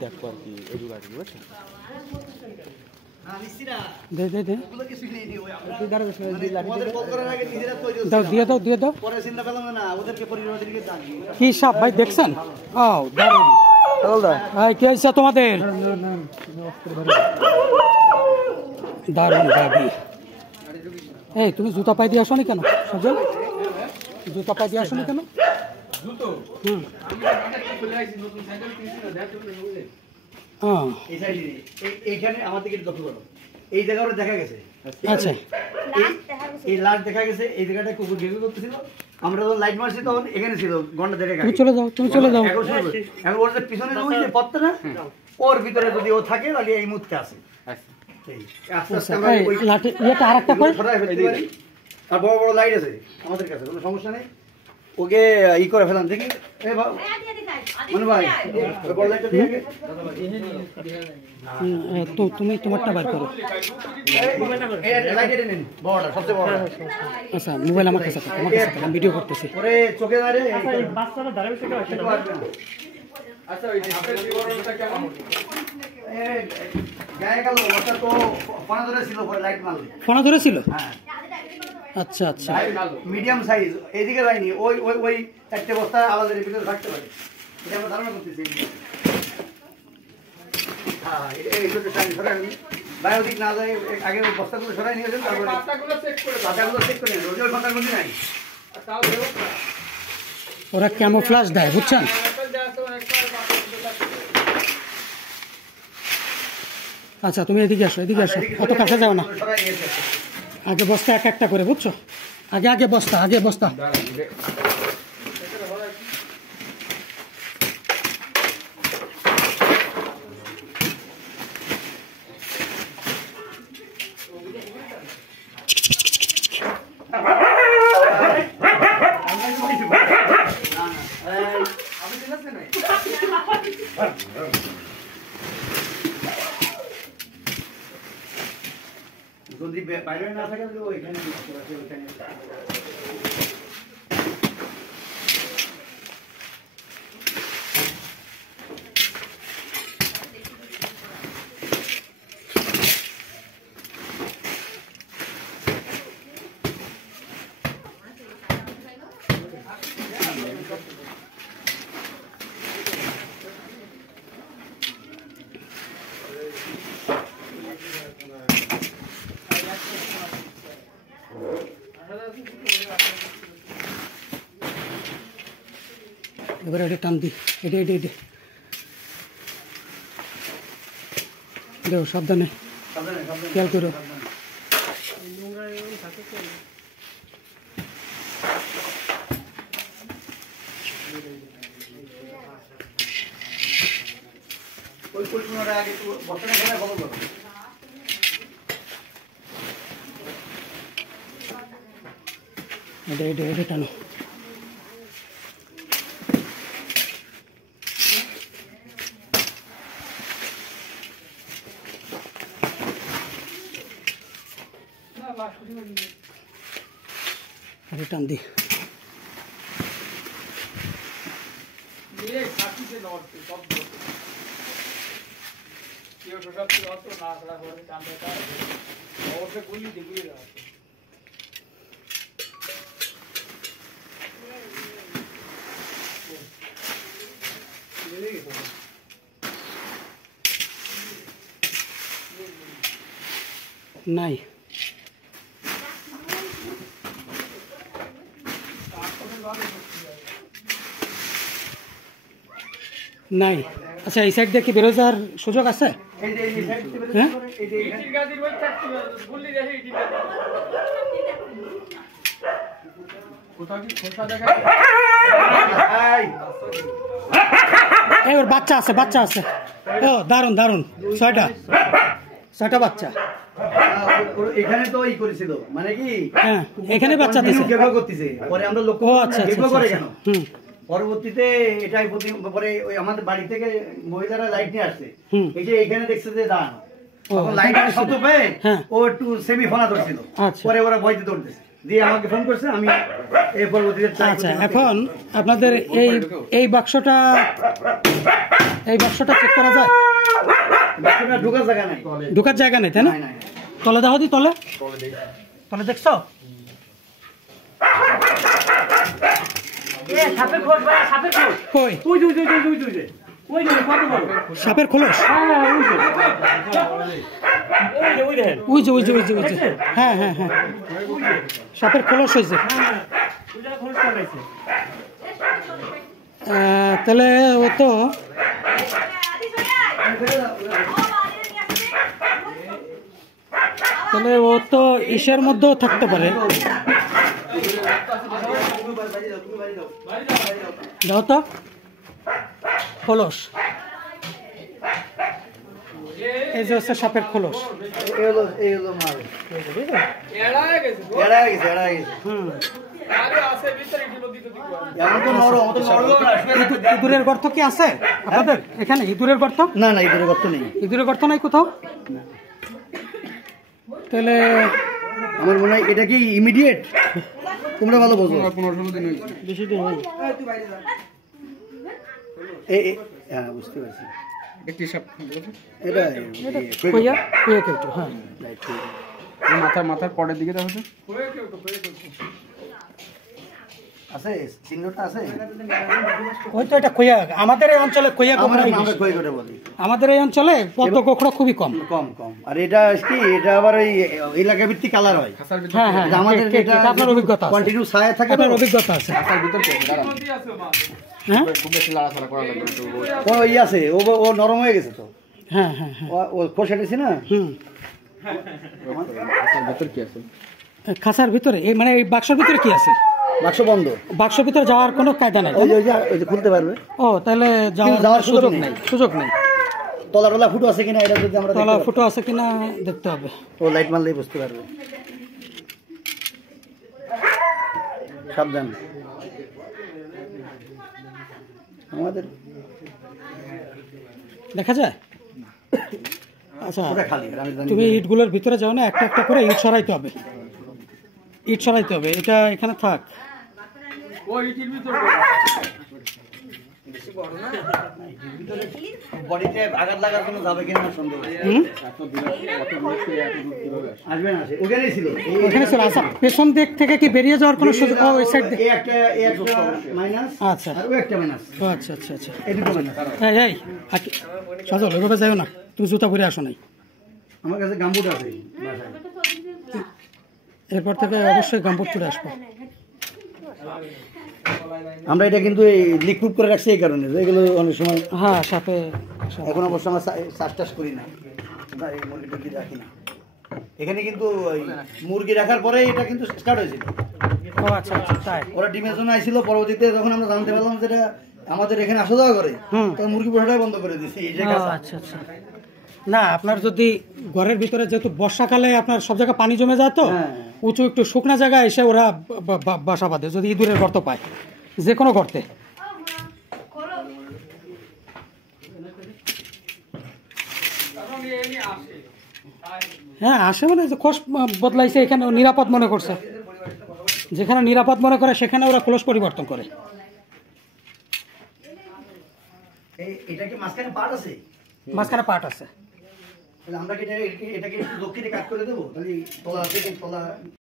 দেখো আর কি এই জোগাড়ি বুঝছো দিয়ে দাও কি সাপ ভাই দেখছেন কি হয়েছে তোমাদের দারুণ গাবি এই তুমি জুতা পাই দিয়ে আসনি কেন সজল জুতা পাই দিয়ে আসনি কেন এইখানে আমাদেরকে লক্ষ্য করো এই জায়গাটা দেখা গেছে আচ্ছা এই লাশ দেখা গেছে এই জায়গাটায় কুকুর ঘেউ করতেছিল আমরা যখন লাইট মারছি তখন এখানে ছিল ঘন্টা দেড়েক তুমি চলে যাও এখন ওর যে পিছনে ওই যে পথটা না ওর ভিতরে যদি ও থাকে তাহলে এই মুহূর্তে আসে আর বড় বড় লাইট আছে আমাদের কাছে কোনো সমস্যা নেই ওকে ই করে ফেলাম দেখি মনে ভাই বড় লাইটটা দিয়ে তো তুমি তোমারটা বার করো আচ্ছা মোবাইল আমার কাছে আমি ভিডিও করতেছি ওরে চোখে দাঁড়ে বাচ্চারা ধারে বসে আচ্ছা ওই বিবরণটা কেমন গায়ে গেল ওটা তো ফোনা ধরেছিল পরে লাইট মারলে ফোনা ধরেছিল হ্যাঁ আচ্ছা আচ্ছা মিডিয়াম সাইজ এইদিকে যায়নি ওই ওই ওই চারটে বস্তা আলাদা ভিতরে থাকতে পারে এটা আমরা ধারণা করতেছি হ্যাঁ এইগুলো সরাই বায়োটিক না যায় আগে বস্তাগুলো সরাই নিয়েছেন তারপরে পাতাগুলো চেক করে রোজের ঘন্টার মধ্যে নাই ওরা ক্যামোফ্লাশ দেয় বুঝছেন আচ্ছা তুমি এদিকে আসো অত কাছে যাও না আগে বস্তা এক একটা করে বুঝছো আগে বস্তা যদি বাইরে না থাকে তো ওইখানে এবারে এটা টান দি এটা দেখো সাবধানে খেয়াল করো ওই পরিমাণটা আগে একটু বস্তাটা ফেলে খবর করো এটা টানো আরে টান দি নাই নাই আচ্ছা এই সাইড দিয়ে কি বেরো যাওয়ার সুযোগ আছে হ্যাঁ ওর বাচ্চা আছে ও দারুন ছয়টা বাচ্চা এখানে তো ই করেছিল মানে কি হ্যাঁ এখানে বাচ্চা দিছে করতেছে পরে আমরা লক্ষ্য করে কেন পরবর্তীতে এটাই পরে ওই আমাদের বাড়ি থেকে মহিলারা লাইট নিয়ে আসছে এই যে এখানে দেখছে যে দাঁড়ানো লাইট শব্দ পেয়ে ও একটু সেমি ফোনা ধরছিল পরে ওরা ভয়তে দৌড়তেছে দিয়ে আমাকে ফোন করছে, আমি এই পরবর্তীতে আচ্ছা, এখন আপনাদের এই বাক্সটা চেক করা যায়? বাক্সটা ঢোকার জায়গা নাই, ঢোকার জায়গা নেই, তাই না? তলে দেখো দি, তলে দেখছো? কই সাপের খোলস? ওই যে হ্যাঁ হ্যাঁ হ্যাঁ, সাপের খোলস হয়েছে। তাহলে ও তো ইসের মধ্যেও থাকতে পারে। দাও তো খোলস, এই যে হচ্ছে সাপের খোলস। ইঁদুরের গর্ত কি আছে আপনাদের এখানে? ইঁদুরের গর্ত? না, ইঁদুরের গর্ত নেই। ইঁদুরের গর্ত নাই কোথাও? তাহলে আমার মনে হয় এটা কি ইমিডিয়েট, তোমরা ভালো বোঝো। 15-16 দিন হয়েছে, বেশি দিন হয়নি। হ্যাঁ, বুঝতে পারছি। একটি সাপ এটা হ্যাঁ, মাথার পরের দিকে দেখো তো আছে, চিহ্নটা আছে। ওই তো এটা কইয়া, আমাদের এই অঞ্চলে কইয়া গোখরা, আমাদের এই অঞ্চলে পদ্ম গোখরা খুবই কম। আর এটা কি, এটা আবার ওই এলাকা ভিত্তিক কালার হয়। হ্যাঁ হ্যাঁ, আমাদের এটা আপনার অভিজ্ঞতা, কন্টিনিউ ছায়া থাকে, আপনার অভিজ্ঞতা আছে। হ্যাঁ, খুব বেশি লাড়াচাড়া করা লাগবে তো। ওই আছে, ও নরম হয়ে গেছে তো। হ্যাঁ হ্যাঁ হ্যাঁ, ও খোসাটেছে না। ভিতর কি আছে? খাঁচার ভিতরে মানে এই বাক্সের ভিতরে কি আছে? বাক্স বন্ধ, বাক্সের ভিতরে যাওয়ার কোনো কায়দা নাই। ওই যে খুলতে পারবে। ও, তাহলে যাওয়ার সুযোগ নেই। তলা ফুটো আছে কিনা এটা যদি আমরা তলা ফুটো আছে কিনা দেখতে হবে। ও লাইট মারলেই বুঝতে পারবে। সাবধান, আমাদের দেখা যায়। আচ্ছা, তুমি ইটগুলোর ভিতরে যাও না, একটা একটা করে ইট সরাইতে হবে, এটা এখানে থাক। বডিতে আঘাত লাগার জন্য যাবে কিনা সন্দেহ। আসবে না, ওখানেই ছিল। আচ্ছা, পেছন দিক থেকে কি বেরিয়ে যাওয়ার কোনো সুযোগ? ওই সাইড দিয়ে একটা মাইনাস, আচ্ছা, আর ওই একটা মাইনাস। আচ্ছা আচ্ছা আচ্ছা, এই দুটো মাইনাস। এই সজল, ওইভাবে যাও না, তুমি জুতা পরে আসো নাই। আমার কাছে গামবুট আছে, এরপর থেকে অবশ্যই গামবুট পরে আসবো। আমরা এটা কিন্তু লিকুইড করে রাখছি এই কারণে, এগুলো অনেক সময় হ্যাঁ সাপে। এখন অবশ্য আমরা চাষ করি না, মুরগি টুরগি রাখি না এখানে, কিন্তু মুরগি রাখার পরে এটা কিন্তু স্টার্ট হয়েছিল। ও আচ্ছা আচ্ছা, তাই? ওরা ডিমের জন্য আইছিল, পরবর্তীতে যখন আমরা জানতে পারলাম যেটা আমাদের এখানে আসা যাওয়া করে, তখন মুরগি পোষাটাই বন্ধ করে দিয়েছি। আচ্ছা আচ্ছা, না আপনার যদি ঘরের ভিতরে, যেহেতু বর্ষাকালে আপনার সব জায়গায় পানি জমে যায়, তো উঁচু একটু শুকনা জায়গায় এসে ওরা বাসা বাঁধে, যদি ইঁদুরের গর্ত পায়, যে কোনো গর্তে। হ্যাঁ আসে, মানে খোঁজ বদলাইছে, এখানে নিরাপদ মনে করছে, যেখানে নিরাপদ মনে করে সেখানে ওরা খোলস পরিবর্তন করে। এটা কি মাঝখানে পার্ট আছে? মাঝখানে পার্ট আছে। আমরা কি এটাকে একটু দক্ষিণে কাট করে দেবো, তাহলে তলা